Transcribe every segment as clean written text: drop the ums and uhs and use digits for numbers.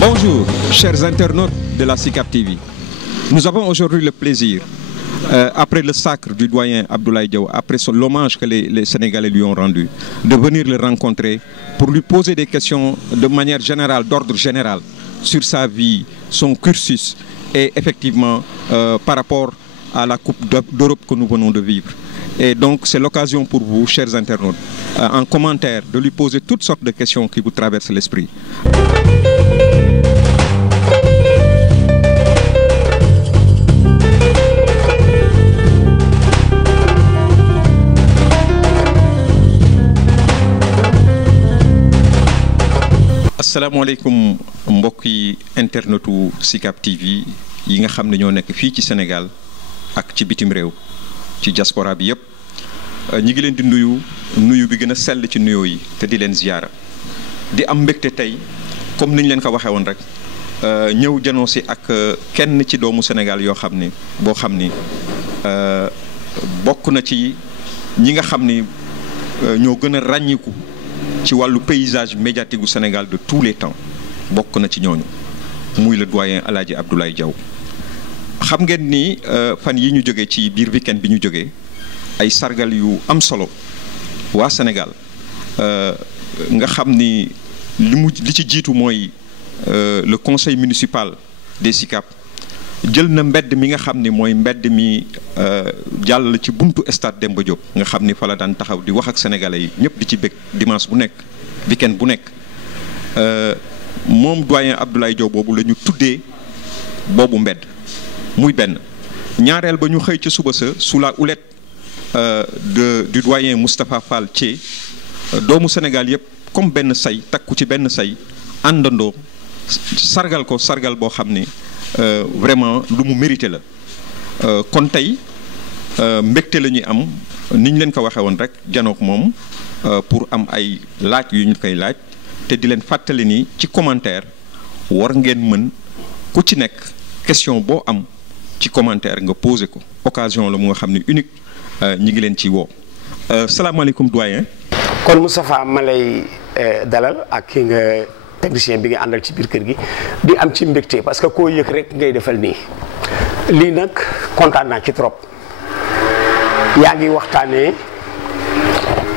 Bonjour, chers internautes de la SICAP TV. Nous avons aujourd'hui le plaisir, après le sacre du doyen Abdoulaye Diaw, après l'hommage que les Sénégalais lui ont rendu, de venir le rencontrer pour lui poser des questions de manière générale, d'ordre général, sur sa vie, son cursus et effectivement par rapport à la Coupe d'Europe que nous venons de vivre. Et donc c'est l'occasion pour vous, chers internautes, en commentaire, de lui poser toutes sortes de questions qui vous traversent l'esprit. asalaamaaleykum mbokki internetu SICAP TV yi nga xam ne ñoo nekk fii ci Sénégal ak ci bitim réew ci diaspora bi yëpp ñi ngi leen di nuyu bi gën a sell ci nuyoo yi te di leen ziyaara di am mbégte tey comme niñ leen ko waxee woon rek ñëw janoo si ak kenn ci doomu Sénégal yoo xam ni boo xam ni bokk na ci ñi nga xam ni ñoo gën a ràññiku ci wàllu paysage médiatique du Sénégal de tous les temps bokk na ci ñooñu muy le doyen El Hadji Abdoulaye Diaw xam ngeen ni fan yi ñu jógee ci biir weekend bi ñu jógee ay sargal yu am solo waa Sénégal nga xam ni li ci jiitu mooy le conseil municipal des SICAP jël na mbedd mi nga xam ni mooy mbedd mi jàll ci buntu stade Demba Diop nga xam ni fa la daan taxaw di wax ak sénégalais yi ñëpp di ci bëgg dimanche bu nekk weekend bu nekk moom doyen Abdoulaye Diaw boobu la ñu tuddee boobu mbedd muy benn ñaareel ba ñu xëy ca suba sa sous la houlette du doyen Moustapha Fall Thié doomu Sénégal yëpp comme benn say takku ci benn say àndandoo sargal ko sargal boo xam ni vraiment lu mu mérité la kon tey mbégte la ñuy am ni ñu leen ko waxee woon rek janook moom pour am ay laaj yu ñu koy laaj te di leen fàttali ni ci commentaire war ngeen mën ku ci nekk question boo am ci commentaire nga posé ko occasion la mu nga xam ni unique ñi ngi leen ci woo salaamaaleykum doyen. kon Moustapha ma lay dalal ak ki nga technicien bi nga àndal ci biir kër gi di am ci mbégte parce que koo yëg rek ngay defal nii lii nag kontaan naa ci trop yaa ngi waxtaanee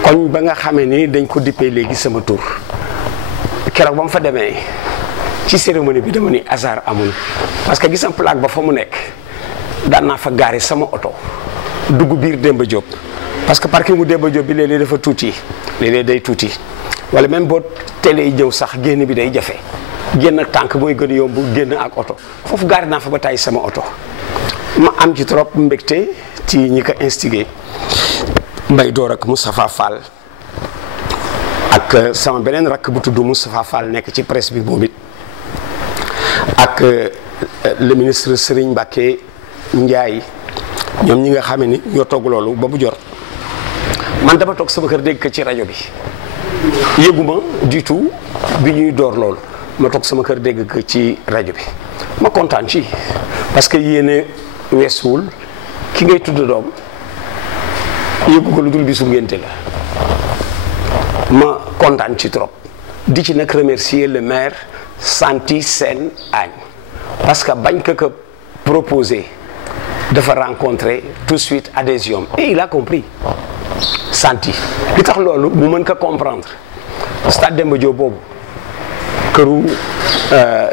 koñ ba nga xamee ni dañ ko dippee léegi sama tur keroog ba mu fa demee ci cérémonie bi dama ni hasard amul parce que gis na plaque ba fa mu nekk daan naa fa gaare sama oto dugg biir Demba Diop parce que parking mu Demba Diop bi léeg-léeg dafa tuuti léeg-léeg day tuuti wala même boo teelee ñëw sax génn bi day jafe génn ak tànk mooy gën a yomb génn ak oto foofu gaari naa fa ba tàyyi sama oto ma am ci trop mbégte ci ñi ko instigé Mbay Door ak Moustapha Fall ak sama beneen rakk bu tudd Moustapha Fall nekk ci presse bi moom it ak le ministre Serigne Mbacké Ndiaye ñoom ñi nga xam ni ñoo togg loolu ba bu jot man dama toog sama kër dégg ko ci rajo bi yëguma du tout bi ñuy door loolu ma toog sama kër dégg ko ci rajo bi ma kontaan ci parce que yéene weesuwul ki ngay tudd doom yëgu ko lu dul bisu ngénte la ma kontaan ci trop di ci nag remercier le maire Santi Sène Agne parce que bañ ko proposé dafa rencontrer tout de suite adhésion et il a compris senti li tax loolu mu mën ko comprendre stade Demba Diop boobu këru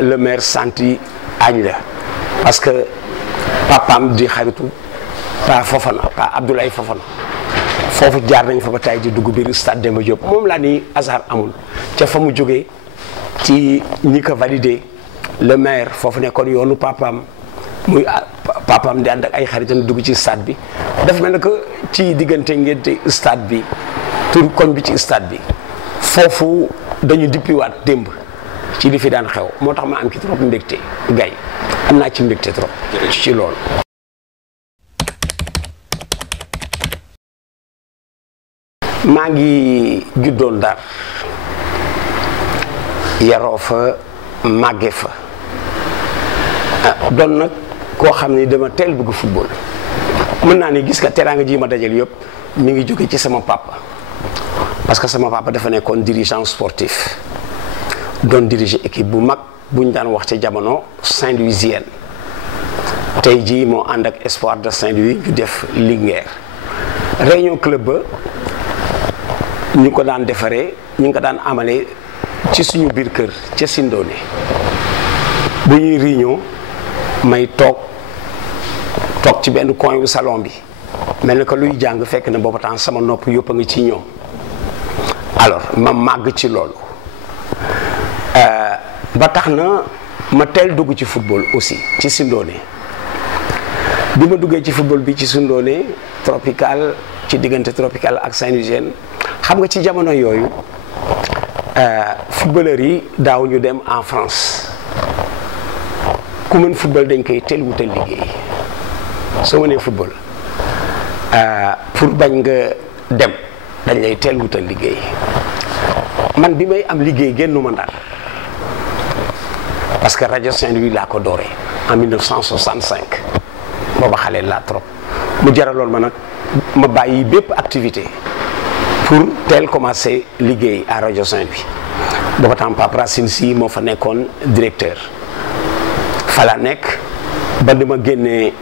le maire Santy Agne la parce que papaam di xaritu Pa Fofana Pa Abdoulaye Fofana foofu jaar nañ fa ba tay di dugg biir stade Demba Diop moom laa ni hasard amul ca fa mu jógee ci ñi ko validé le maire foofu nekkoon yoonu papaam muy papaam di ànd ak ay xaritam dugg ci stade bi dafa mel ne que ci diggante ngeen stade bi tur koñ bi ci stade bi foofu dañu dippiwaat démb ci li fi daan xew moo tax ma am ci trop mbégte gay am naa ci mbégte trop ci loolu. maa ngi juddoon Ndar yaroo fa màgge fa doon nag koo xam ne dama teel bëgg football mën naa ni gis nga teraanga ji ma dajal yëpp mi ngi jóge ci sama papa parce que sama papa dafa nekkoon dirigeant sportif doon diriger équipe bu mag bu ñu daan wax ca jamono Saint-Louisienne tey jii moo ànd ak Espoir de Saint-Louis ñu def Linguère réunion club ba ñu ko daan defaree ñu ngi ko daan amalee ci suñu biir kër ca Sindoone bu ñuy réunion may toog ci benn coin wu salon bi mel na que luy jàng fekk na boobu temps sama nopp yëpp a ngi ci ñoom alors ma màgg ci loolu ba tax na ma teel dugg ci football aussi ci Sindoone bi ma duggee ci football bi ci Sindoone tropical ci diggante tropical ak Saint-Louisienne xam nga ci jamono yooyu footballeurs yi daaw ñu dem en France ku mën football dañ koy teel wutal liggéey soo mënee football pour bañ nga dem dañ lay teel wutal liggéey man bi may am liggéey génnuma Ndar parce que rajo Saint-Louis laa ko dooree en 1965 booba xale laa trop mu jaraloon ma nag ma bàyyi bépp activité pour teel commencer liggéey à rajo Saint-Louis booba temps Pape Racine Sy moo fa nekkoon directeur fa la nekk ba dama génnee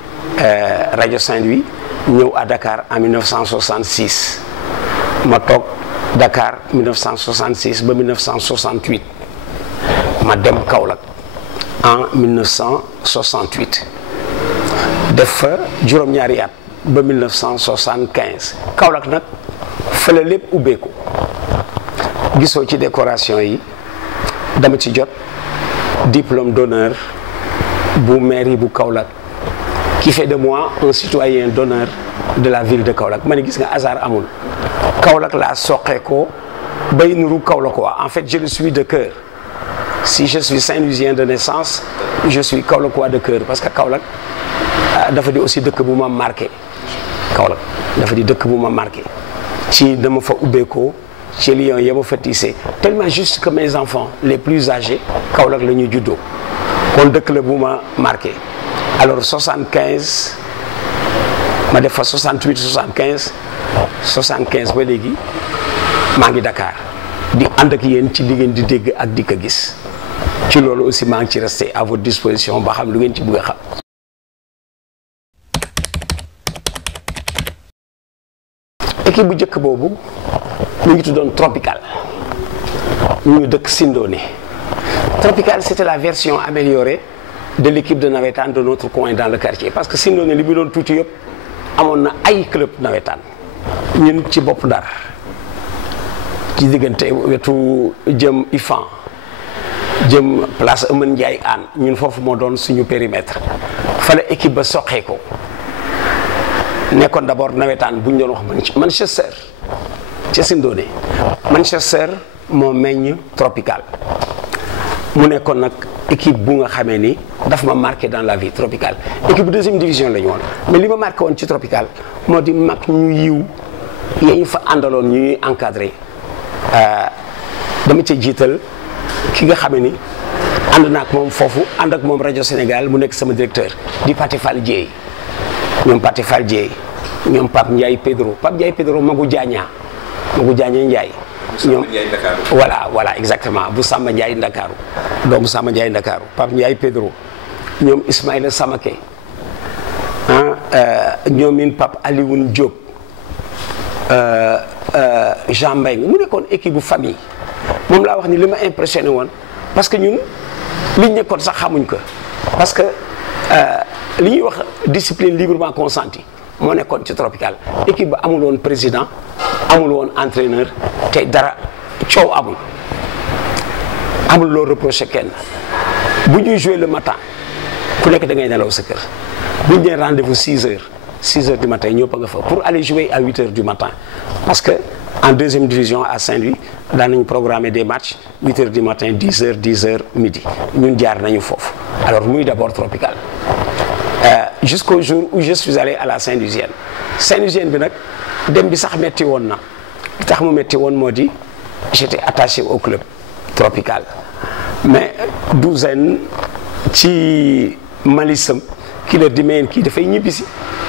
rajo Saint-Louis ñëw à Dakar en 1966 ma toog Dakar 1966 ba 1968 ma dem Kaolack en 1968 def fa juróom-ñaari at ba 1975 Kaolack nag fa la lépp ubbeeku gisoo ci décoration yi dama ci jot diplôme d'honneur bu mairie bu Kaolack qui fait de moi un citoyen d'honneur de la ville de Kaolack ma ne gis nga hasard amul Kaolack laa soqee ko bay nuru Kaolackois en fait je le suis de cœur si je suis Saint-Louisien de naissance je suis Kaolackois de cœur parce que Kaolack dafa di aussi dëkk bu ma marqué Kaolack dafa di dëkk bu ma marqué ci dama fa ubbeekoo ci Lyon ya ma fa tissé tellement juste que mes enfants les plus âgés Kaolack la ñuy juddoo kon dëkk la bu ma marqué alors 75 ma def fa 68 75 ba léegi maa ngi Dakar di ànd ak yéen ci li ngeen di dégg ak di ko gis ci loolu aussi maa ngi ci resté à votre disposition ba xam lu ngeen ci bëgg a xam. équipe bu njëkk boobu ñu ngi tuddoon Tropical ñu dëkk Sindoone Tropical c'était la version améliorée de l'équipe de navétane de notre coin dans le quartier parce que Sindoone li mu doon tuuti yëpp amoon na ay club navétane ñun ci bopp Ndar ci diggante wetu jëm Ifan jëm place Eumane Ndiaye Anne ñun foofu moo doon suñu périmètre fa la équipe ba soqee ko nekkoon d'abord nawetaan bu ñu doon wax Manchester ca Sindoone Manchester moo meññ Tropical mu nekkoon nag équipe bu nga xamee ni daf ma marqué dans la vie Tropical équipe bu deuxième division la ñu woon mais li ma marqué woon ci Tropical moo di mag ñu yiw yañu fa àndaloon ñu ñuy encadré dama ca jiital ki nga xamee ni ànd naa ak moom foofu ànd ak moom rajo Sénégal mu nekk sama directeur di Pathé Fall Dieye ñoom Pathé Fall Dieye ñoom Pape Ndiaye Pedro Magu Diagna Ndiaye ñoom voilà exactement bu Samba Ndiaye Ndakaaru doomu Samba Ndiaye Ndakaaru Pape Ndiaye Pedro ñoom Ismaïla Samake ñoomin Pape Alioune Diop Jean Mbengue mu nekkoon équipe bu famille moom laa wax ni li ma impressionné woon parce que ñun liñ nekkoon sax xamuñ ko parce que li ñuy wax discipline librement consentie moo nekkoon ci Tropical équipe ba amul woon président amul woon entraîneur te dara coow amul loo reproché kenn bu ñuy jouer le matin ku nekk da ngay nelaw sa kër bu ñu nee rendez-vous 6 heures du matin ñëpp a nga fa pour aller jouer à 8 heures du matin parce que en deuxième division à Saint-Louis daan nañu programmer des matchs 8 heures du matin 10 heures midi ñun jaar nañu foofu alors muy d'abord Tropical jusqu'au jour où je suis allé à la Saint-Louisienne bi nag dem bi sax metti woon na li tax mu metti woon moo di j'étais attaché au club Tropical mais douzaine ci malisam ki la di meen kii dafay ñibbisi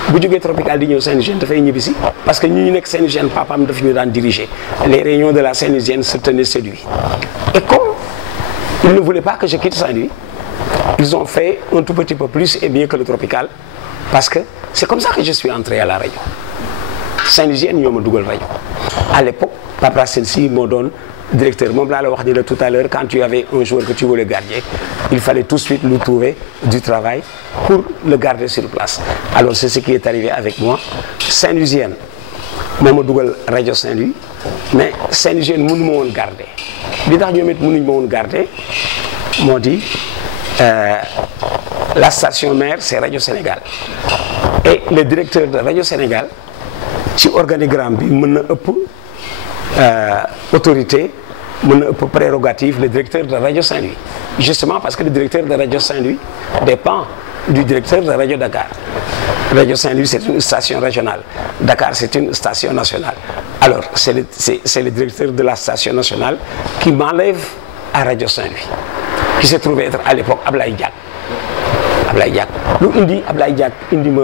bu jógee Tropical di ñëw Saint-Louisienne dafay ñibbisi parce que ñu nekk Saint-Louisienne papaam daf ñu daan diriger les réunions de la Saint-Louisienne se tenaient chez lui et comme ils ne voulaient pas que je quitte Saint-Louis ils ont fait un tout petit peu plus et mieux que le Tropical parce que c'est comme ça que je suis entré à la radio Saint-Louisienne ñoo ma dugal rajo à l'époque Papa Sensi moo doon directeur moom laa la wax ni la tout à l'heure quand tu avais un joueur que tu voulais garder il fallait tout de suite lui trouver du travail pour le garder sur place alors c'est ce qui est arrivé avec moi Saint-Louisienne moo ma dugal rajo Saint-Louis mais Saint-Louisienne mënu ma woon garder li tax ñoom it mënuñ ma woon garder moo di la station mère c'est Radio Sénégal et le directeur de Radio Sénégal ci organigramme bi mën na ëpp autorité mën na ëpp prérogative le directeur de Radio Saint-Louis justement parce que le directeur de Radio Saint-Louis dépend du directeur de Radio Dakar. Radio Saint-Louis c'est une station régionale, Dakar c'est une station nationale. Alors c'est le directeur de la station nationale qui m'enlève à Radio Saint-Louis qui se trouvait être à l'époque Ablaye Diack lu indi Ablaye Diack indi ma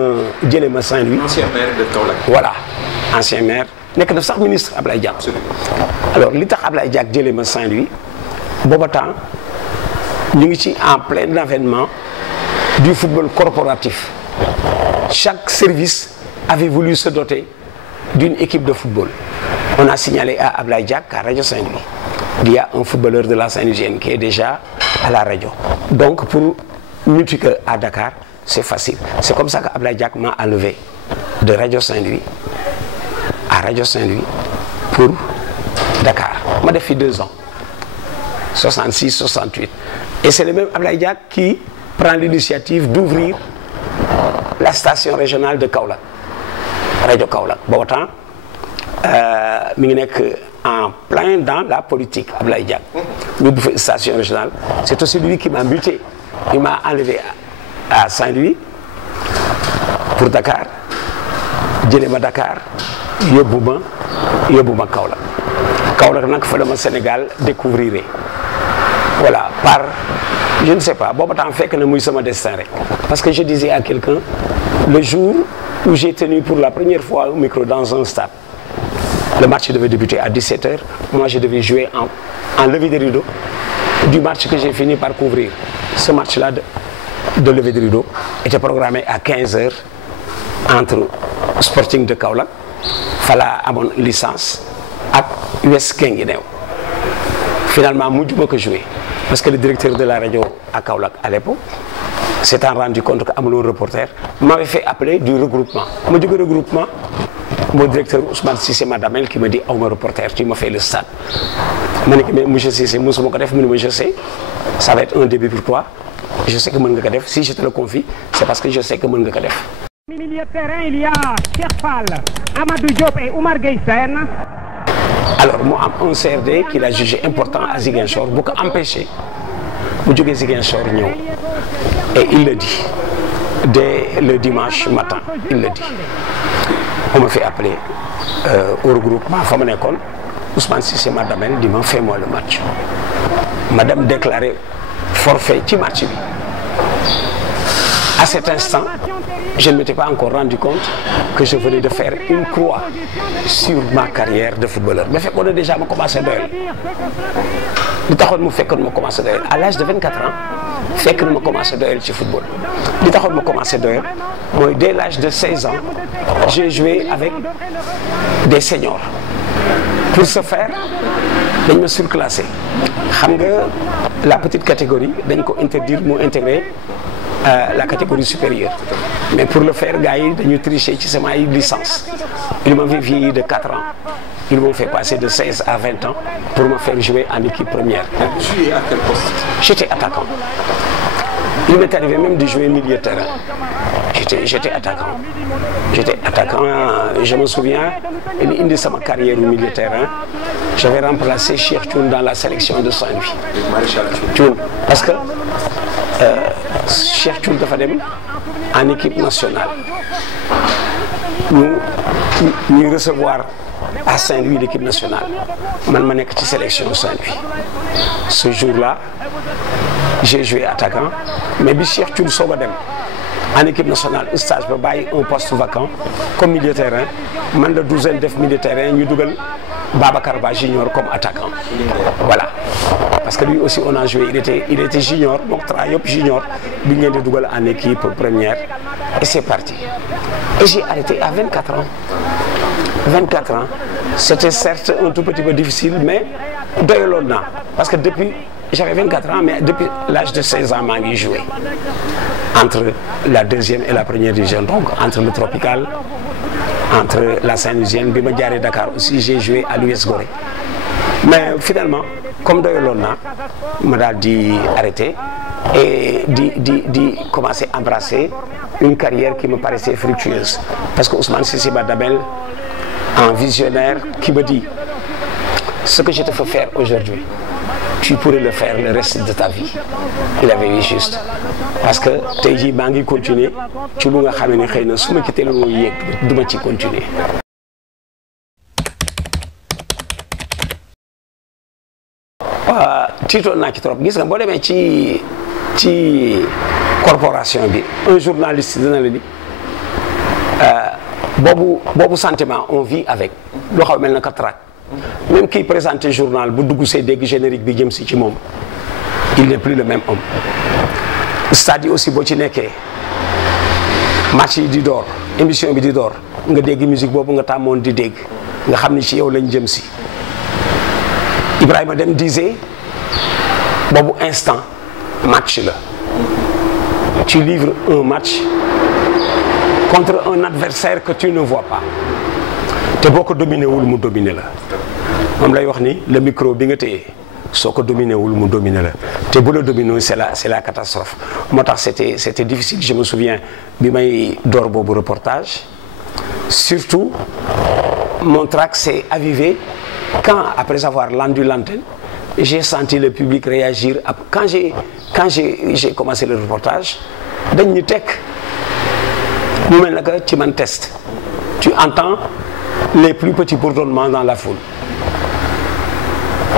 jëlee ma Saint-Louis. Ancien maire de Kaolack. Voilà ancien maire nekk na sax ministre Ablaye Diack. Alors li tax Ablaye Diack jëlee ma Saint-Louis booba temps ñu ngi ci en plein avènement du football corporatif. Chaque service avait voulu se doter d'une équipe de football. On a signalé à Ablaye Diack à Radio Saint-Louis il y a un footballeur de la Saint-Louisienne qui est déjà à la radio. Donc pour multiplier à Dakar, c'est facile. C'est comme ça qu'Ablaye Diack m'a enlevé de Radio Saint-Louis à Radio Saint-Louis pour Dakar. Ma def fi 2 ans, 66-68. Et c'est le même Ablaye Diack qui prend l'initiative d'ouvrir la station régionale de Kaolack, Radio Kaolack. Boobu temps mi ngi nekk en plein dans la politique Ablaye Diack. ñu bu fa station régionale c'est aussi lui qui m'a muté. Il m'a enlevé à Saint-Louis pour Dakar jëlee ma Dakar yóbbu ma Kaolack nag fa la ma Sénégal découvrir voilà par je ne sais pas booba temps fekk na muy sama destin rek parce que je disais à quelqu'un le jour où j'ai tenu pour la première fois au micro dans un stade le match devait débuter à 17h moi je devais jouer en levée de rideau du match que j'ai fini par couvrir. Ce match-là de levée de rideau était programmé à 15h entre Sporting de Kaolack fala amoon licence ak US Guinguinéo. Finalement mujj ma ko joué parce que le directeur de la radio à Kaolack à l'époque s'étant rendu compte que amuloo reporter m'avait fait appeler du regroupement ma jóge regroupement mon directeur Ousmane Cissé Madamel qui me dit awma reporter tu me fais le stade ma ne ko mais monsieur Cissé mosuma ko def mu ne ma je sais ça va être un début pour toi je sais que mën nga ko def si je te le confie c'est parce que je sais que mën nga ko def. Milieu de terrain il y a Cheikh Fall, Amadou Diop et Oumar Gueye Sène. Alors mu am un CRD qu'il a jugé important à Ziguinchor bu ko empêché bu jógee Ziguinchor ñëw et il le dit dès le dimanche matin il le dit on m'a fait appeler au regroupement fa ma nekkoon Ousmane Cissé Madamel dit ma fais-moi le match madame déclaré forfait ci match bi À cet instant, je ne m'étais pas encore rendu compte que je venais de faire une croix sur ma carrière de footballeur. Mais on a déjà commencé à doyal. À l'âge de 24 ans, fait que je commencé à doyal sur le football. Je commencé à doyal. Dès l'âge de 16 ans, j'ai joué avec des seniors. Pour ce faire, je me suis surclassé. La petite catégorie, je interdire de intégrer la catégorie supérieure. Mais pour le faire, gars, ils ont triché sur ma licence. Ils m'ont fait vieillir de 4 ans. Ils m'ont fait passer de 16 à 20 ans pour me faire jouer en équipe première. Vous jouez à quel poste? J'étais attaquant. Il m'est arrivé même de jouer milieu de terrain. J'étais attaquant. J'étais attaquant. Je me souviens, une de ma carrière au milieu de terrain, j'avais remplacé Cheikh Thioune dans la sélection de Saint-Louis. Thioune. Parce que Cheikh Thioune dafa dem en équipe nationale. Nous recevoir à Saint-Louis l'équipe nationale. Man ma nekk ci sélection Saint-Louis. Ce jour-là, j'ai joué attaquant, mais bi Cheikh Thioune soog a dem en équipe nationale stage ba bàyyi un poste vacant comme milieu de terrain man la douzaine def milieu de terrain ñu dugal Babacar Ba junior comme attaquant. Voilà. Parce que lui aussi on a joué, il était junior, donc Trayop junior, bi ñu leen di dugal en équipe première et c'est parti. Et j'ai arrêté à 24 ans. 24 ans. C'était certes un tout petit peu difficile, mais doyaloon naa. Parce que depuis, j'avais 24 ans, mais depuis l'âge de 16 ans, j'ai joué. Entre la deuxième et la première division, donc entre le tropical, entre la Saint-Louisienne, bi ma jaaree Dakar aussi, j'ai joué à l'US Gorée. Mais finalement, comme doyaloon naa, ma daal di arrêté et di commencer à embrasser une carrière qui me paraissait fructueuse. Parce que Ousmane Sissi Dabel, un visionnaire qui me dit ce que je te fais faire aujourd'hui, tu pourrais le faire le reste de ta vie. Il avait eu juste. Parce que tey jii maa ngi continuer ci lu nga xam ne xëy na su ma quitté lu yéeg du ma ci continuer. tiitoon naa ci trop gis nga boo demee ci corporation bi un journaliste dina la ni boobu sentiment on vit avec loo xaw mel na trac même qui présente journal bu dugg see dégg générique bi jëm si ci moom il n'est plus le même homme. C'est-à-dire aussi boo ci nekkee match yi di door émission bi di door nga dégg musique boobu nga tàmmoon di dégg nga xam ni ci yow lañ jëm si. Ibrahima Dem disait boobu instant match là. Tu livres un match contre un adversaire que tu ne vois pas te boo ko dominé wul mu dominé la moom lay wax ni le micro bi nga téye soo ko dominé wul mu dominé la te bu la dominé c'est la catastrophe. Moo tax c'était difficile. Je me souviens bi may door boobu reportage surtout mon trac s'est avivé quand après avoir rendu l'antenne j'ai senti le public réagir. Quand j'ai commencé le reportage dañ ñu teg mu mel naka ci man test. Tu entends les plus petits bourdonnements dans la foule.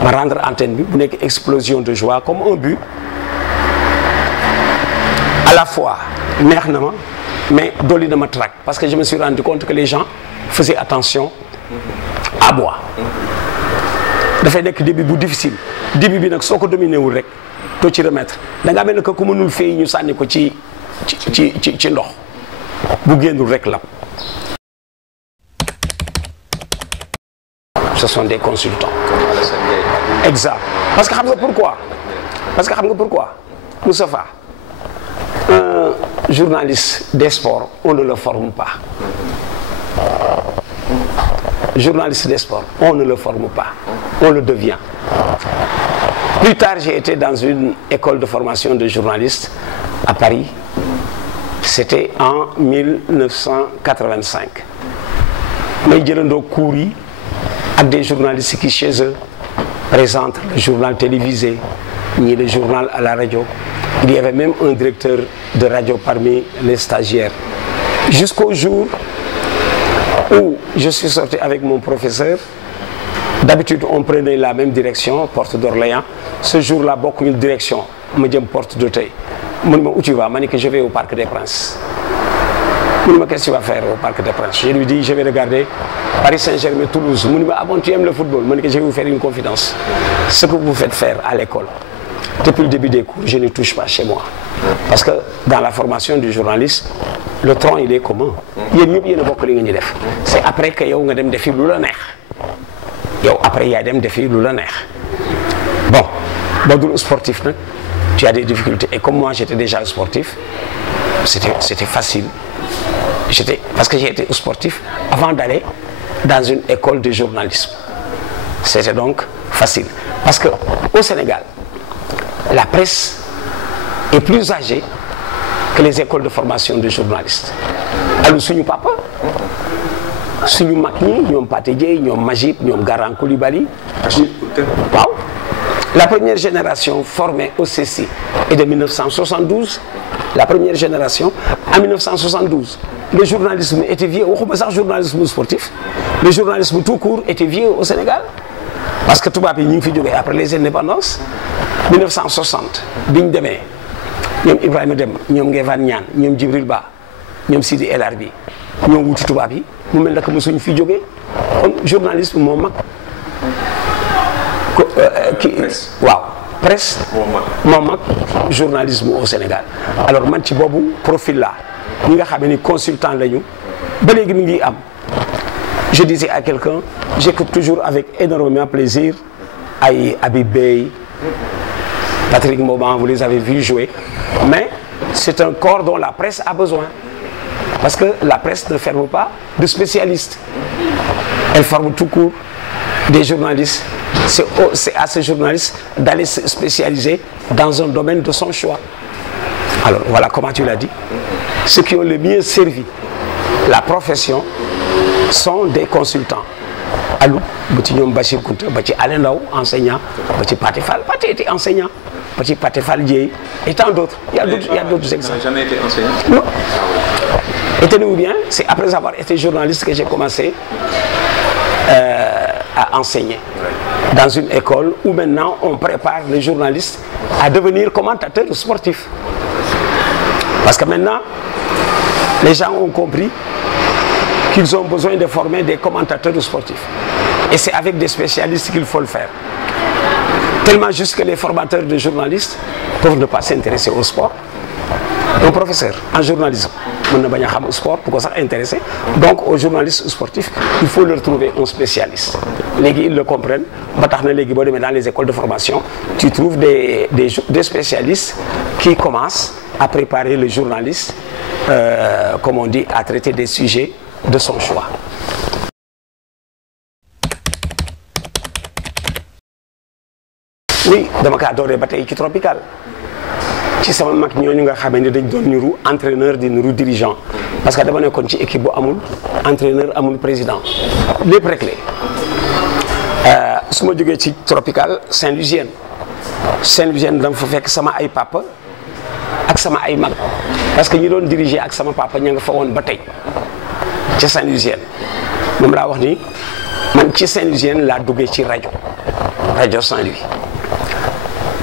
Ma rendre antenne bi bu nekk explosion de joie comme un but à la fois neex na ma mais dolli na ma trac parce que je me suis rendu compte que les gens faisaient attention à moi. dafay nekk début bu difficile début bi nag soo ko dominé wul rek doo ci remettre da ngaa mel ne que ku mënul fay ñu sànni ko ci ndox bu génnul rek la. Ce sont des consultants. Exact. Parce que xam nga pourquoi Moustapha, un journaliste des sports on ne le forme pas. Journaliste des sports on ne le forme pas, on le devient. Plus tard j'ai été dans une école de formation de journalistes à Paris. C'était en 1985. may jëlandoo cours yi ak des journalistes qui chez eux présentent le journal télévisé ni le journal à la radio. Il y avait même un directeur de radio parmi les stagiaires. Jusqu'au jour où je suis sorti avec mon professeur. D'habitude on prenait la même direction, porte d'Orléans. Ce jour-là bokkuñu direction ma jëm porte d'Auteuil. mu ne ma où tu vas ma ne que je vais au Parc des Princes. mu ne ma qu'est-ce que tu vas faire au Parc des Princes? Je lui dis je vais regarder Paris Saint-Germain Toulouse. mu ne ma ah bon tu aimes le football? ma ne que je vais vous faire une confidence. Ce que vous faites faire à l'école depuis le début des cours je ne touche pas chez moi. Parce que dans la formation du journaliste le tronc il est commun. yéen ñëpp yéen a bokk li nga ñu def. c'est après que yow nga dem defi lu la neex. yow après yaay dem defi lu la neex. bon boo dul sportif nag tu as des difficultés et comme moi j'étais déjà sportif c'était facile. Parce que j'ai été sportif avant d'aller dans une école de journalisme. C'était donc facile. Parce que au Sénégal, la presse est plus âgée que les écoles de formation de journalistes. Alors, suñu papa, suñu mag ñi ñoom Pathé Dieye, ñoom Majib, ñoom Garan Coulibaly. Waaw. La première génération formée au CECI est de 1972. La première génération en 1972. Le journalisme était vieux. waxuma sax journalisme sportif. Le journalisme tout court était vieux au Sénégal. Parce que tubaab yi ñu ngi fi jógee après les indépendances. 1960 bi ñu demee ñoom Ibrahima Dem ñoom Ngévan Niane ñoom Djibril Ba ñoom Sidi El Arbi ñoom wuti tubaab yi mu mel naka mosuñu fi jógee kon journalisme moo mag. waaw presse moo mag journalisme au Sénégal. alors man ci boobu profil là ñi nga xam ne consultant lañu ba léegi mi ngi am. Je disais à quelqu'un, j'écoute toujours avec énormément plaisir ay Habib Beye, Patrick Mauban, vous les avez vus jouer. Mais c'est un corps dont la presse a besoin. Parce que la presse ne forme pas de spécialistes. Elle forme tout court des journalistes. C'est à ces journalistes d'aller se spécialiser dans un domaine de son choix. Alors voilà comment tu l'as dit. Ceux qui ont le mieux servi la profession sont des consultants. Alou, petit ñoom Bachir Kounta, petit Alain Ndao, enseignant, petit Pathé Fall, Pathé était enseignant, petit Pathé Fall Dieye, et tant d'autres. Il y a d'autres exemples. Tu n'as jamais été enseignant? Non. Et tenez-vous bien, c'est après avoir été journaliste que j'ai commencé à enseigner dans une école où maintenant on prépare les journalistes à devenir commentateurs sportifs. Parce que maintenant, les gens ont compris qu'ils ont besoin de former des commentateurs sportifs. Et c'est avec des spécialistes qu'il faut le faire. Tellement juste que les formateurs de journalistes peuvent ne pas s'intéresser au sport. Un professeur en journalisme mën na bañ a xam sport pour ko sax intéressé. Donc aux journalistes sportifs, il faut leur trouver un spécialiste. Léegi ils le comprennent ba tax na léegi boo demee dans les écoles de formation, tu trouves des spécialistes qui commencent à préparer le journaliste, comme on dit, à traiter des sujets de son choix. Oui, dama kaa dooree ba tey ci Tropical ci sama mag ñooñu nga xam ne dañ doon niru entraîneur di niru dirigeant parce que dama nekkoon ci équipe bu amul entraîneur amul président lépp rek la su ma jógee ci Tropical Saint-Louisienne dama fa fekk sama ay papa ak sama ay mag parce que ñi doon diriger ak sama papa ña nga fa woon ba tey ci Saint-Louisienne moom laa wax ni man ci Saint-Louisienne laa duggee ci rajo Saint-Louis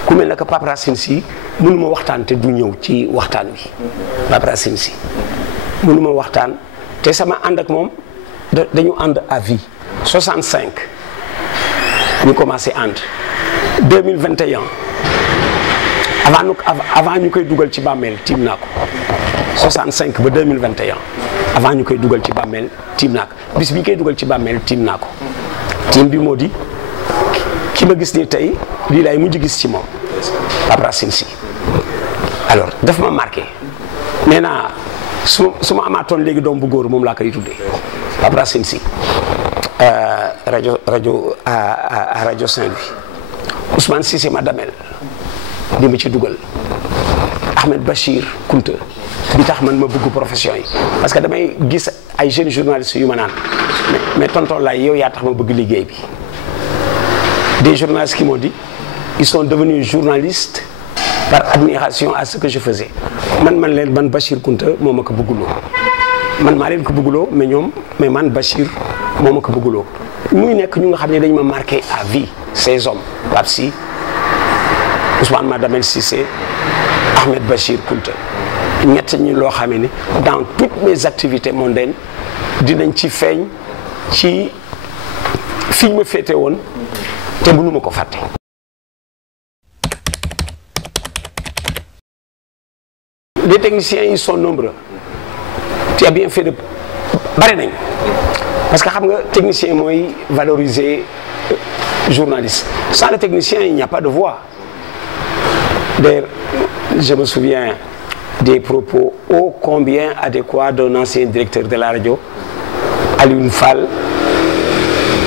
ku mel ne que Pape Racine Sy mënuma waxtaan te du ñëw ci waxtaan wi Pape Racine Sy mënuma waxtaan te sama ànd ak moom dañu ànd à vie 65 ñu commencé ànd 2021 avant ñu koy dugal ci bàmmeel tiim naa ko 65 ba 2021 avant ñu koy dugal ci bàmmeel tiim naa ko bis bi ñu koy dugal ci bàmmeel tiim naa ko tiim bi moo di ki ma gis ni tey lii laay mujj gis ci moom Pape Racine Sy alors daf ma marqué nee naa su ma amaatoon léegi doom bu góor moom laa koy tuddee Pape Racine Sy rajo Saint-Louis Ousmane Cissé Madamel di ma ci dugal Ahmed Bachir Kounta bi tax man ma bëgg profession yi parce que damay gis ay jeunes journalistes yu ma naan mais tonton laay yow yaa tax ma bëgg liggéey bi des journalistes qui m'ont dit ils sont devenus journalistes par admiration à ce que je faisais man Bachir Kounta moo ma ko bëgguloo man maa leen ko bëgguloo mais man Bachir moo ma ko bëgguloo muy nekk ñu nga xam ne dañ ma marqué à vie ces hommes Pape Sy Ousmane Madamel Cissé Ahmed Bachir Kounta ñett ñi loo xam ne dans toutes mes activités mondaines dinañ ci feeñ ci fi ñu ma féete woon te mënuma ko fàtte. Les techniciens ils sont nombreux. Tu as bien fait de bari nañ parce que xam nga technicien mooy valoriser journaliste. Sans le technicien il n'y a pas de voix. D'ailleurs je me souviens des propos ô combien adéquats d'un ancien directeur de la radio, Alioune Fall,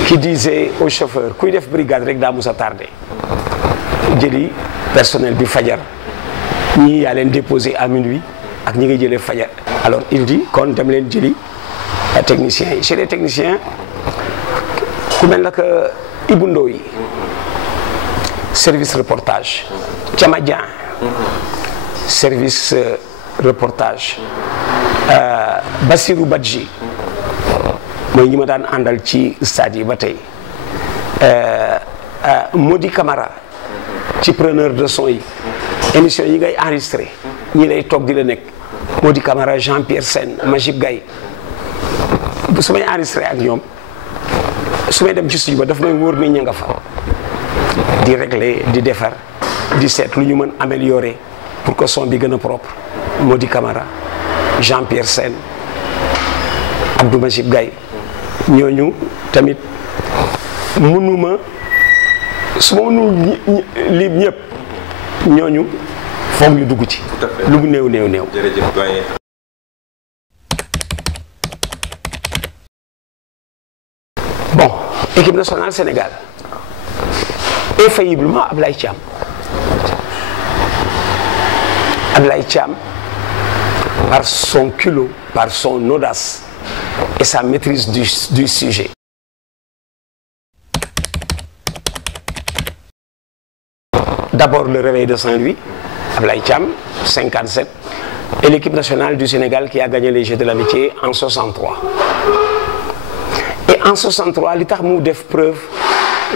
qui disait au chauffeur kuy def brigade rek daa mus a tardé jëli personnel bi fajar ñii yaa leen déposé à minuit ak ñi nga jëlee fajar. Alors il dit kon dem leen jëli techniciens yi chez les techniciens ku mel nag Ibou Ndoye service reportage, Thiama Dieng service reportage, Bassirou Badji mooy ñi ma daan àndal ci stade yi ba tey, Modi Camara ci preneur de son yi émission yi ngay enregistré ñi lay toog di la nekk Modi Camara, Jean-Pierre Sène, Majib Gaye su may enregistré ak ñoom su may dem ci studio ba daf may wóor ni ña nga fa di régler di defar di seet lu ñu mën améliorer pour que son bi gën a propre. Modi Camara, Jean-Pierre Sène, Abdou Majib Gaye ñooñu tamit mënuma su ma mënul lim ñëpp ñooñu foog ñu dugg ci lu mu néew néew néew. jërëjëf doyen. Bon, équipe nationale Sénégal infailliblement Ablaye Thiam. Ablaye Thiam par son culot, par son audace et sa maîtrise du sujet. D'abord le réveil de Saint-Louis, Ablaye Thiam, 57, et l'équipe nationale du Sénégal qui a gagné les Jeux de l'amitié en 63. Et en 63, li tax mu def preuve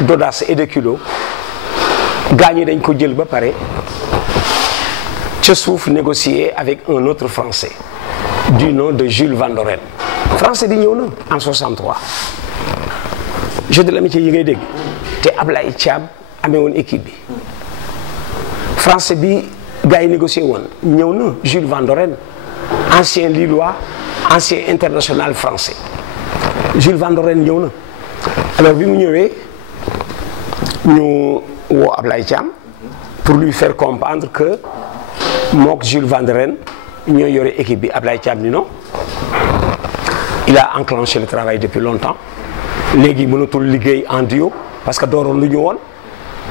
d'audace et de culot gagné dañ ko jël ba pare ca suuf négocier avec un autre Français du nom de Jules Van Doren. Français bi ñëw na en 63 Jeux de l'amitié yi ngay dégg te Ablaye Thiam amee woon équipe bi. Français bi gars yi négocié woon ñëw na Jules Van Doren, ancien Lillois, ancien international français. Jules Van Doren ñëw na alors bi mu ñëwee ñu woo Ablaye Thiam pour lui faire comprendre que mook Jules Van Doren ñoo yore équipe bi. Ablaye Thiam ni non, il a enclenché le travail depuis longtemps léegi mënatul liggéey en duo parce que dooroon lu ñu woon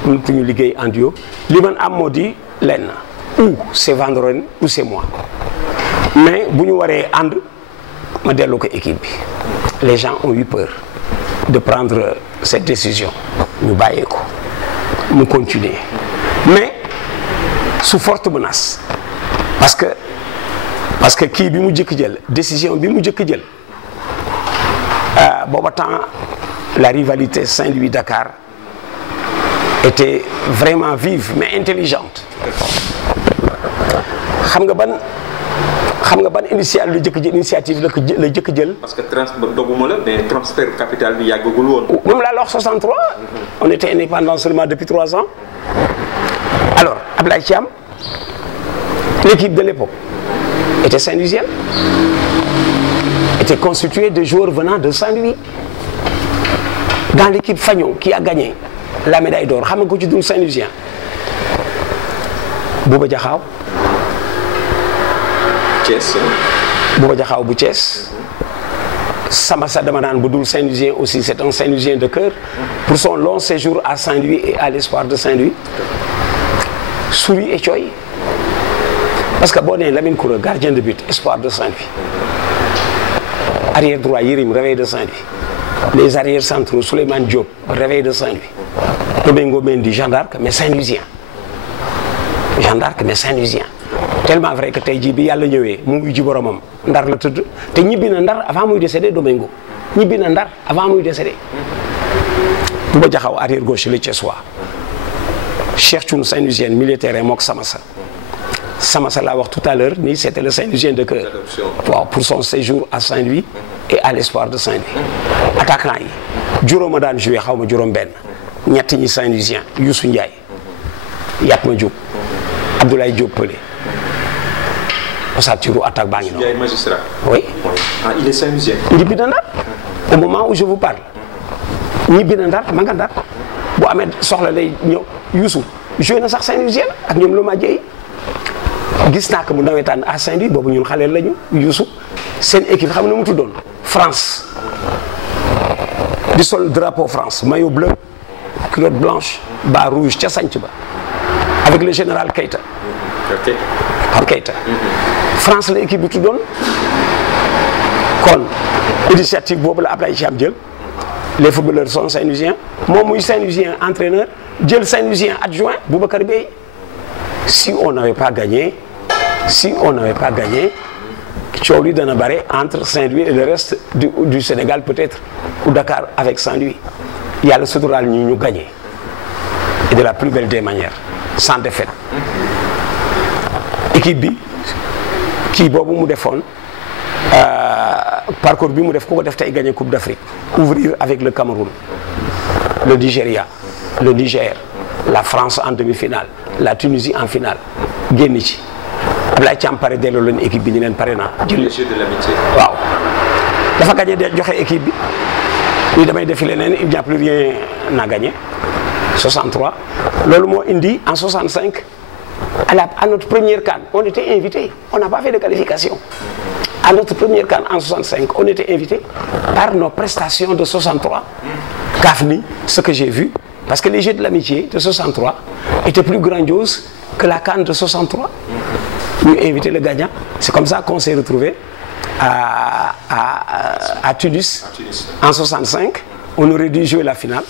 mënatuñu liggéey en duo li man am moo di lenn ou c'est Van Doren ou c'est moi mais bu ñu waree ànd ma delloo ko équipe bi. Les gens ont eu peur de prendre cette décision ñu bàyyee ko mu continuer mais sous forte menace parce que kii bi mu jëkk jël décision bi mu jëkk jël booba temps la rivalité Saint-Louis-Dakar était vraiment vive mais intelligente. xam nga ban initiative la jëkk jël. parce que doguma la mais transfert capital bi yàggagul woon. moom laa la wax 63. On était indépendant seulement depuis 3 ans. Alors Ablaye Thiam, l'équipe de l'époque était saint-louisienne, était constituée de joueurs venant de Saint-Louis. Dans l'équipe Fagnon qui a gagné la médaille d'or xam nga ko ci dul saint-louisien Bouba Diakhao. Thiès. Bouba Diakhao bu Thiès. Samassa Damadan bu dul Saint-Louisien aussi, c'est un Saint-Louisien de cœur pour son long séjour à Saint-Louis et à l'Espoir de Saint-Louis. Souri et Thioy parce que boo nee Lamine Koura gardien de but Espoir de Saint-Louis, arrière droit Yirim réveil de Saint-Louis, les arrières centraux Souleymane Diop réveil de Saint-Louis, Domingo Mendy Jeanne d'Arc mais Saint-Louisien, Jeanne d'Arc mais Saint-Louisien. Tellement vrai que tey jii bi yàlla ñëwee mu ngi ji boromam Ndar la tëdd te ñibbi na Ndar avant muy décédé. Domingo ñibbi na Ndar avant muy décédé. Bouba Diakhao arrière gauche le Thiessois, Cheikh Thioune Saint-Louisien militaire mook Samassa, Samassa l'a wax tout à l'heure ni c'était le Saint-Louisien de cœur waaw pour son séjour à Saint-Louis et à l'Espoir de Saint-Louis. Attaquant yi juróom a daan joué xaw ma juróom benn ñett ñi Saint-Louisien Youssou Ndiaye Yatma Diop Abdoulaye Diop Pelé osaturu attaque baa ngi noonu. Ndiaye magistrat. Oui. Ah, il est Saint-Louisien. ñibbi na Ndar au moment où je vous parle ñibbi na Ndar ma nga Ndar bu amee soxla lay ñëw Youssou joué na sax Saint-Louisien ak ñoom lu ma jëy gis naa ko mu nawetaan à Saint-Louis boobu ñun xale lañu Youssou seen équipe xam na mu tuddoon France di sol drapeau France maillot bleu culotte blanche bas rouge ca sanc ba avec le général Keita. Keita. France la équipe bi tuddoon kon initiative boobu la Ablaye Thiam jël les footballeurs sont Saint-Louisiens moom muy Saint-Louisien entraîneur jël Saint-Louisien adjoint Boubacar Beye. Si on n'avait pas gagné coow li dana bare entre Saint-Louis et le reste du Sénégal peut-être ou Dakar avec Saint-Louis yàlla suturaal ñu gagné et de la plus belle des manières sans défaite. Équipe bi kii boobu mu defoon parcours bi mu def ku ko def tey gagné Coupe d'Afrique ouvrir avec le Cameroun le Nigeria le Niger la France en demi-finale la Tunisie en finale génn ci Ablaye Thiam pare delloo leen équipe bi ñu leen pare naa. jël le jeu de l'amitié. waaw dafa gagné de joxe équipe bi ni damay defi leneen il n'y a plus rien à gagner 63 loolu moo indi en 65 à notre première CAN on était invité on n'a pas fait de qualification à notre première CAN en 65 on était invité par nos prestations de 63 CAF ce que j'ai vu. Parce que les Jeux de l'amitié de 63 étaient plus grandioses que la CAN de 63. Nous invité le gagnant. C'est comme ça qu'on s'est retrouvé à Tunis en 65. On aurait dû jouer la finale.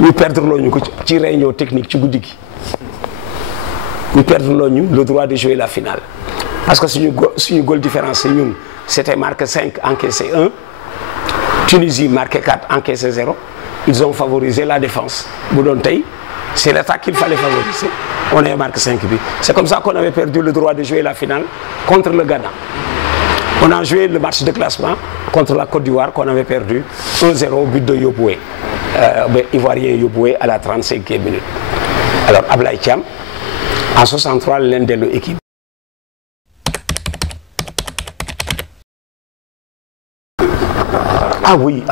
Nous perdons une réunion technique. Nous perdons le droit de jouer la finale. Parce que c'est une goal différence. C'était marqué 5, encaissé 1. Tunisie marqué 4, encaissé 0. Ils ont favorisé la défense. C'est l'attaque qu'il fallait favoriser. On a marqué 5 buts. C'est comme ça qu'on avait perdu le droit de jouer la finale contre le Ghana. On a joué le match de classement contre la Côte d'Ivoire qu'on avait perdu 1-0 au but de Yoboué. Ivoirien Yoboué à la 35e minute. Alors Ablaye Thiam, en 63, l'un de l'équipe. Ah oui.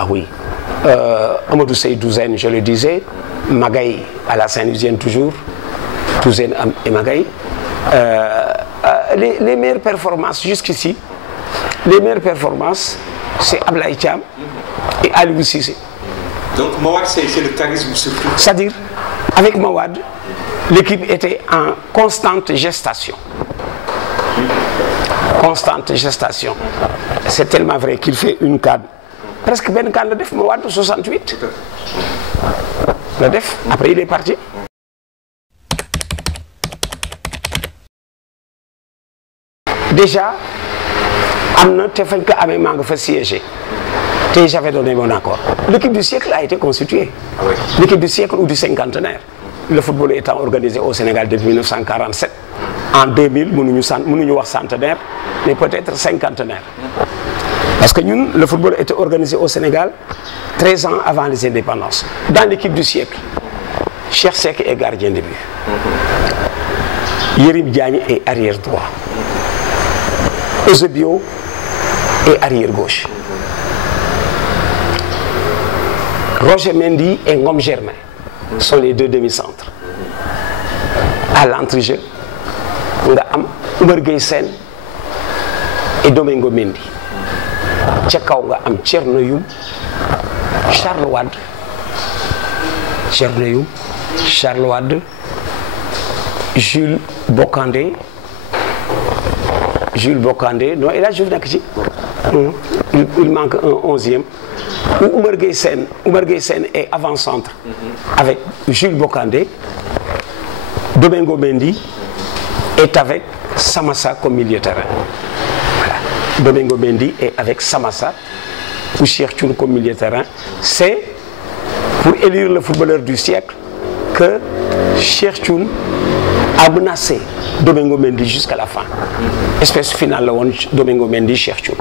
Amadou Sey Douzaine, je le disais, Magaï à la Saint-Louisienne toujours, Douzaine et Magaï. Les meilleures performances jusqu'ici, c'est Ablaye Thiam et Aliou Cissé. Donc Mawad, c'est le charisme surtout. C'est-à-dire, avec Mawad, l'équipe était en constante gestation. C'est tellement vrai qu'il fait une CAN. Presque Ben Khan le def Mawad 68. Le def après il est parti. Déjà amna te fañ ko amé ma nga fa siéger. Et j'avais donné mon accord. L'équipe du siècle a été constituée. Oui. L'équipe du siècle ou du cinquantenaire. Le football étant organisé au Sénégal depuis 1947. En 2000, nous wax centenaire, mais peut-être cinquantenaire. Parce que nous, le football était organisé au Sénégal 13 ans avant les indépendances. Dans l'équipe du siècle, Cheikh Seck est gardien de but. Yérim Diagne est arrière droit. Eusebio est arrière gauche. Roger Mendy et Ngom Germain sont les deux demi-centres. À l'entrejeu, on a Oumar Gueye Sène et Domingo Mendy. Ca kaw nga am Thierno Youm, Charles Wade, Jules Bocandé, non, et là je veux dire il manque un 11e. Oumar Gueye Sène est avant-centre avec Jules Bocandé. Domingo Mendy est avec Samassa comme milieu terrain. Voilà. Domingo Mendy est avec Samassa ou Cheikh Thioune comme milieu terrain. C'est pour élire le footballeur du siècle que Cheikh Thioune a menacé Domingo Mendy jusqu'à la fin. Espèce finale la woon Domingo Mendy Cheikh Thioune.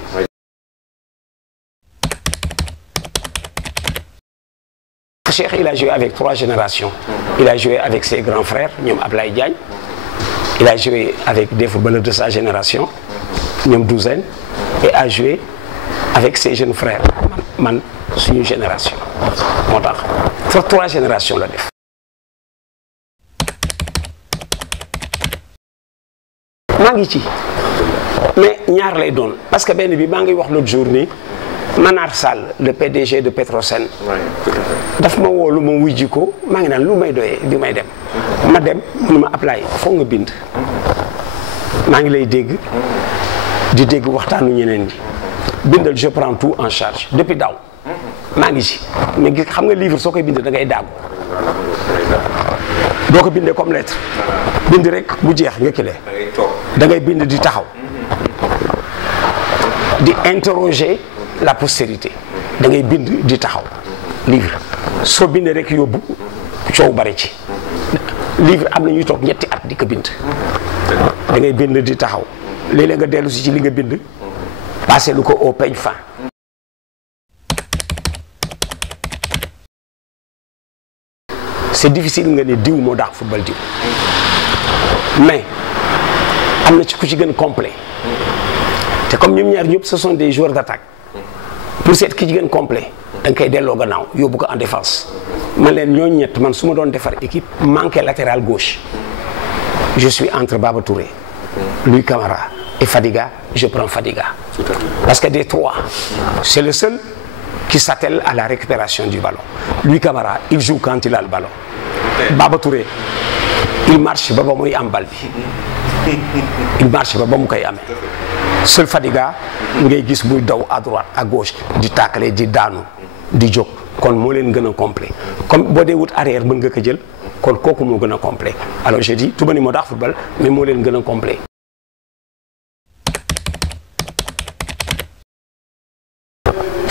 Cheikh, il a joué avec 3 générations. Il a joué avec ses grands frères, ñoom Ablaye Diagne. Il a joué avec des footballeurs de sa génération, ñoom Douzaine, et a joué avec ses jeunes frères, man suñu génération. moo tax 3 générations la def. maa ngi ci mais ñaar lay doon parce que benn bi maa ngi wax l'autre jour ni Manar Sall le PDG de Petrosen daf ma woo lu ma wujji ko maa ngi naan lu may doyee bi may dem ma dem mënu ma apply foog nga bind maa ngi lay dégg di dégg waxtaanu ñeneen ñi bindal je prends tout en charge depuis daaw maa ngi ci mais gis xam nga livre soo koy bind da ngay daagu doo ko bindee comme lettre bind rek bu jeex nga kile da ngay bind di taxaw di interroger la postérité da ngay bind di taxaw livre soo bindee rek yóbbu coow bari ci livre am na ñuy toog ñetti at di ko bind da ngay bind di taxaw léeg-léeg nga dellu si ci li nga bind passé lu ko au peigne fin. C'est difficile nga ne diw moo daax football diw mais am na ci ku ci gën complet te comme ñoom ñaar ñëpp ce sont des joueurs d'attaque pour seet ki ci gën complet da nga koy delloo gannaaw yóbbu ko en défense man leen ñooñu ñett man su ma doon defar équipe manqué latéral gauche je suis entre Baba Touré Louis Camara et Fadiga je prends Fadiga parce que des 3 c'est le seul qui s'attelle à la récupération du ballon. Louis Camara, il joue quand il a le ballon. Baba Touré, il marche ba muy am bal bi. Il marche ba mu koy amee. Seul Fadiga ngay gis muy daw à droite à gauche di tàkkale di daanu di jóg kon moo leen gën a complet comme boo dee wut arrière mën nga ko jël kon kooku moo gën a complet alors je dis Toubani moo daax football mais moo leen gën a complet.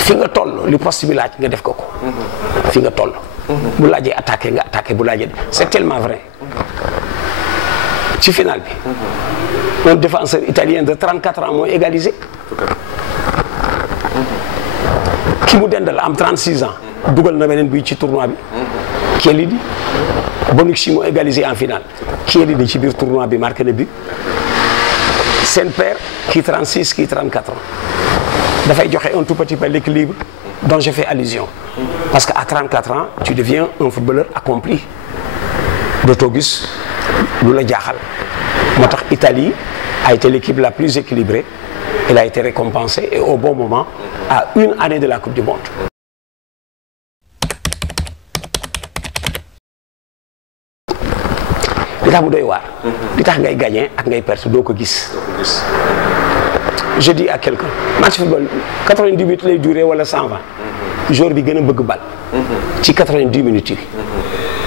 fi nga toll li poste bi laaj nga def ko fi nga toll bu laajee attaqué nga attaqué bu laajee c'est tellement vrai ci final bi un défenseur italien de 34 ans moo égalisé ki mu dendal am 36 ans dugal na beneen bi ci tournoi bi Chiellini Bonucci moo égalisé en finale Chiellini ci biir tournoi bi marqué na bi seen père qui 36 qui 34 ans dafay joxe un tout petit peu l'équilibre dont je fais allusion parce que à 34 ans tu deviens un footballeur accompli dootoo gis lu la jaaxal moo tax Italie a été l'équipe la plus équilibrée elle a été récompensée et au bon moment à 1 année de la Coupe du Monde. li tax mu doy waar li tax ngay gagner ak ngay perdre doo ko gis. Je dis à quelqu'un match football 90 minutes lay durer wala 120 joueur bi gën a bëgg bal ci 90 minutes yi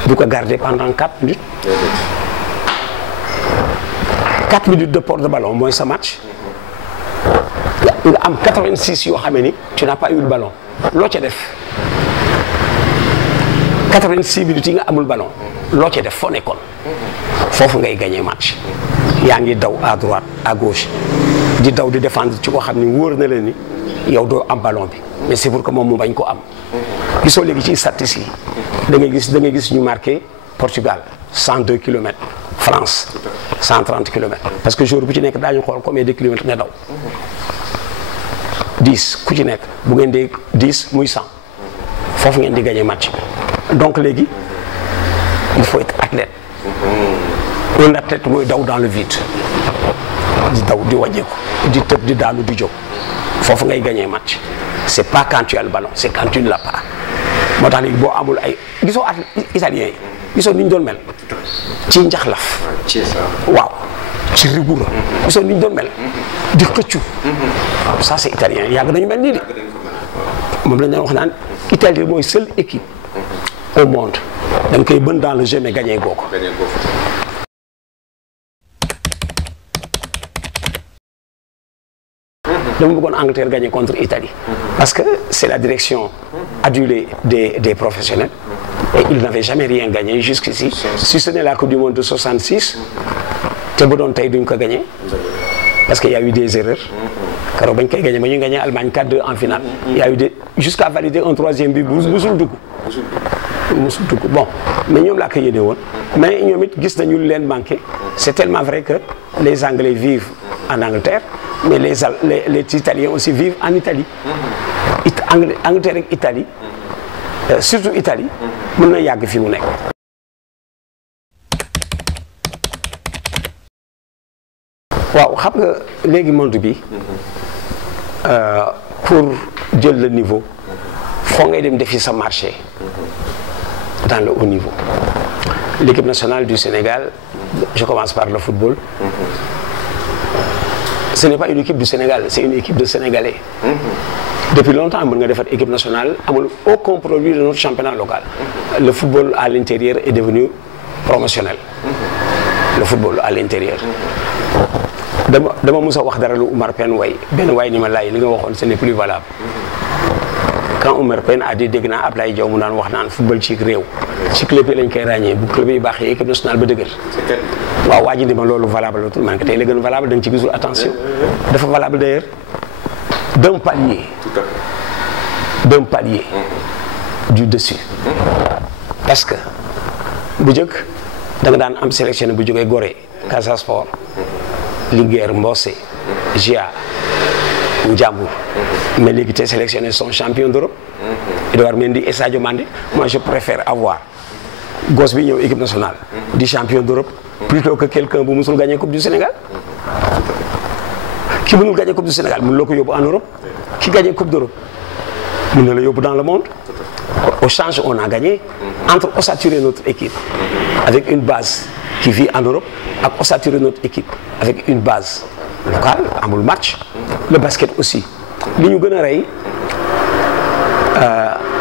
du ko garder pendant 4 minutes 4 minutes de port de ballon mooy sa match nga am 86 yoo xam ni tu n'as pas eu le ballon loo ca def 86 minutes yi nga amul ballon loo ca def foo nekkoon foofu ngay gagner match yaa ngi daw à droite à gauche di daw di défendre ci ko xam ni wóor na leen ni yow doo am ballon bi mais c'est pour que moom mu bañ ko am gisoo léegi ci statistiques yi da ngay gis ñu marqué Portugal 102 kilomètres France 130 kilomètres parce que jour bu ci nekk daañu xool combien de kilomètres nga daw 10 ku ci nekk bu ngeen dee 10 muy 100 foofu ngeen di gagner match donc léegi il faut être athlète un athlète mooy daw dans le vide di daw di wàññeeku di tëb di daanu di jóg foofu ngay gagner match c'est pas quand tu as le ballon c'est quand tu ne l'as pas moo tax léegi boo amul ay gisoo at italien yi gisoo ni ñu doon mel ci njaxlaf waaw ci rigoureux gisoo ni ñu doon mel di xëccu ça c'est italien yàgg nañu mel nii de moom lañ doon wax naan Italie mooy seule équipe au monde da nga koy bën dans le jeu mais gagné goo ko. dama bëggoon Angleterre gagner contre Italie parce que c'est la direction adulée des professionnels Et ils n'avaient jamais rien gagné jusqu'ici. Si ce n'est la Coupe du Monde de 66, te bu doon tey duñ ko gagné. Parce qu'il y a eu des erreurs. Car on a gagné Allemagne 4-2 en finale. Il y a eu jusqu'à valider un troisième but. Bon, mais nous l'avons gagné. Mais nous avons manqué. C'est tellement vrai que les Anglais vivent en Angleterre, mais les Italiens aussi vivent en Italie. Angleterre et Italie, surtout Italie, nous avons gagné. waaw xam nga léegi monde bi pour jël le niveau foo ngay dem defi sa marché dans le haut niveau. L'équipe nationale du Sénégal, je commence par le football, ce n'est pas une équipe du Sénégal, c'est une équipe de Sénégalais. Depuis longtemps, on a fait équipe nationale, on a aucun produit de notre championnat local. Le football à l'intérieur est devenu promotionnel. Le football à l'intérieur. Dama musa wax dara lu Oumar Pène way ben way ni ma lay li nga waxone ce n'est plus valable. Quand Oumar Pène a dit dégg naa Ablaye Diaw mu naan wax naan football ci réew ci club yi lañ koy ràññee bu club yi baaxee équipe nationale ba dëgër. waaw waa ji ni ma loolu valable la tout man que tey la gën valable da nga ci gisul attention. dafa valable d'ailleurs d'un palier. D'un palier du dessus. Parce que bu njëkk da nga daan am sélectionné bu jógee Gorée Casa Sport Linguère Mbossé Gia Ndiambour mais les qui sélectionnés sont champions d'Europe. Edouard Mendy et Sadio Mandé. Moi je préfère avoir Gosby équipe nationale du champion d'Europe plutôt que quelqu'un qui musul gagner Coupe du Sénégal. Qui veut gagner Coupe du Sénégal, il peut en Europe. Qui gagne Coupe d'Europe, il peut dans le monde. Au change, on a gagné entre osaturer notre équipe avec une base qui vit en Europe et osaturer notre équipe avec une base locale, à mon match. Le basket aussi. Li ñu gëna ray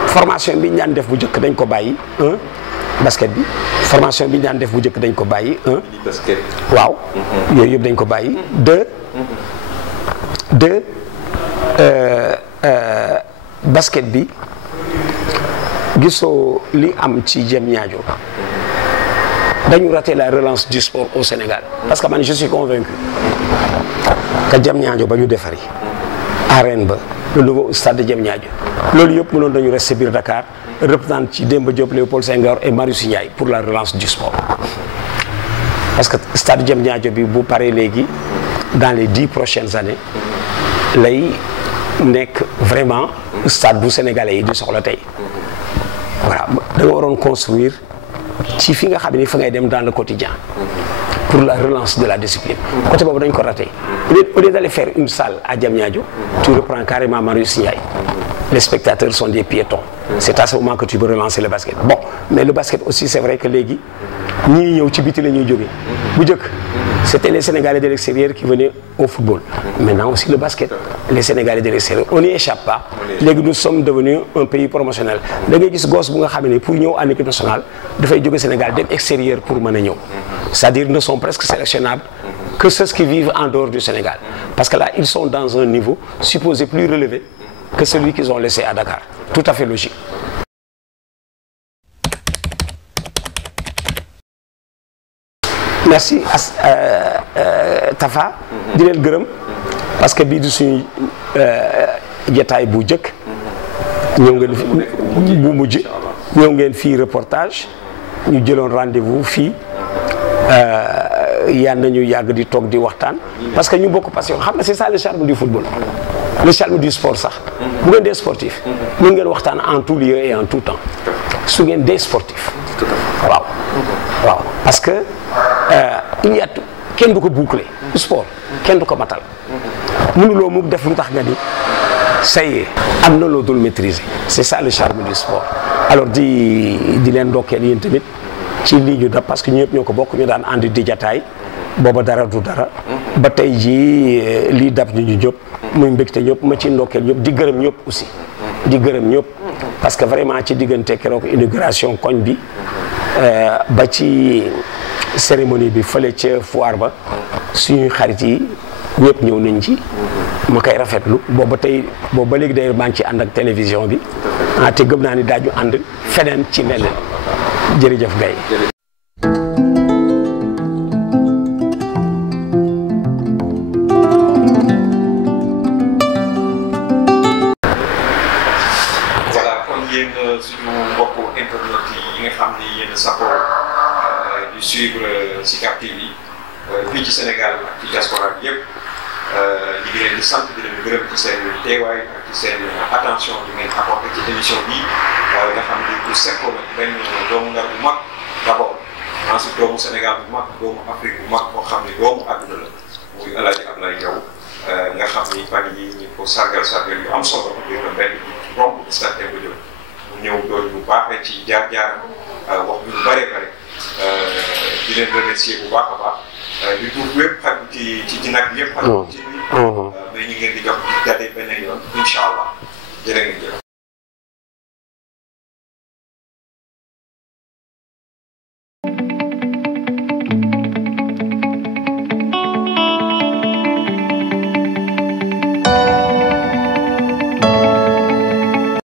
formation bi ñaan def bu jëk dañ ko bayyi basket bi formation bi ñaan def bu jëk dañ ko bayyi basket waaw yoy yeb dañ ko bayyi deux basket bi gisso li am ci Diamniadio dañu raté la relance du sport au Sénégal parce que man je suis convaincu que Diamniadio ba ñu defari arène ba le nouveau stade de Diamniadio loolu yëpp mënoon dañu resté biir Dakar représentant ci Demba Diop Léopold Senghor et Marius Ndiaye pour la relance du sport parce que stade Diamniadio bi bu paree léegi dans les 10 prochaines années lay nekk vraiment stade bu sénégalais yi di soxla tey voilà da nga waroon construire ci fi nga xam ne fa ngay dem dans le quotidien pour la relance de la discipline. Côté boobu dañ ko raté. Au lieu d'aller faire une salle à Diamniadio, tu reprends carrément Marius Ndiaye. Les spectateurs sont des piétons. C'est à ce moment que tu peux relancer le basket. Bon, mais le basket aussi, c'est vrai que léegi ñii ñëw ci biti la ñuy jógee. Bu njëkk c'était les Sénégalais de l'extérieur qui venaient au football. Maintenant aussi le basket, les Sénégalais de l'extérieur. On n'y échappe pas. Léegi nous sommes devenus un pays promotionnel. Da ngay gis gosse bu nga xam ne pour ñëw en équipe nationale dafay jóge Sénégal dem extérieur pour mën a ñëw. C'est-à-dire ne sont presque sélectionnables que ceux qui vivent en dehors du Sénégal. Parce que là, ils sont dans un niveau supposé plus relevé que celui qu'ils ont laissé à Dakar. Tout à fait logique. Merci Tafa di leen gërëm parce que bii du suñu jotaay bu njëkk ñëw ngeen fi bu mujj ñëw ngeen fii reportage ñu jëloon rendez-vous fii yaan nañu yàgg di toog di waxtaan parce que ñu bokk passion xam nga c'est ça le charme du football le charme du sport sax bu ngeen dee sportif mën ngeen waxtaan en tout lieu et en tout temps su ngeen dee sportif waaw waaw parce que il y a kenn du ko boucler sport kenn du ko matal mënuloo mu def lu tax nga ni ça y est am na loo dul maîtriser c'est ça le charme du sport alors di leen ndokkeel yéen tamit ci lii ñu dab parce que ñëpp ñoo ko bokk ñu daan àndi di jataay booba dara du dara ba tey jii lii dab ñu ñëpp muy mbégte ñëpp ma ci ndokkeel ñëpp di gërëm ñëpp aussi di gërëm ñëpp parce que vraiment ci diggante keroog inauguration koñ bi ba ci cérémonie bi fële ca foire ba suñuy xarit yi ñëpp ñëw nañ ci ma koy rafetlu booba léegi d'ailleurs maa ngi ci ànd ak télévision bi te gëm naa ni daañu ànd feneen ci leneen jërëjëf Gaye. suñu mbokku internet yi nga xam ni yéen a safoo di suivre Sicap TV fii ci Sénégal ak ci diaspora bi yëpp ñu ngi leen di sant di leen gërëm ci seen teewaay ak ci seen attention bi ngeen apporté ci émission bi nga xam ni ku seqoon ak benn doomu Ndar bu mag d'abord ensuite doomu Sénégal bu mag doomu Afrique bu mag boo xam ni doomu àdduna la muy El Hadj Abdoulaye Diaw nga xam ni fan yi ñu ko sargal yu am solo yu ko benn romb stade Demba Diop ñëw doon bu baaxee ci jaar-jaar wax ñu bare di leen remercier bu baax a baax di tuub wépp xaj ci nag bi yëpp xaj ci mais ñu ngeen di jox di dalee beneen yoon incha allah jërë ngeen jëf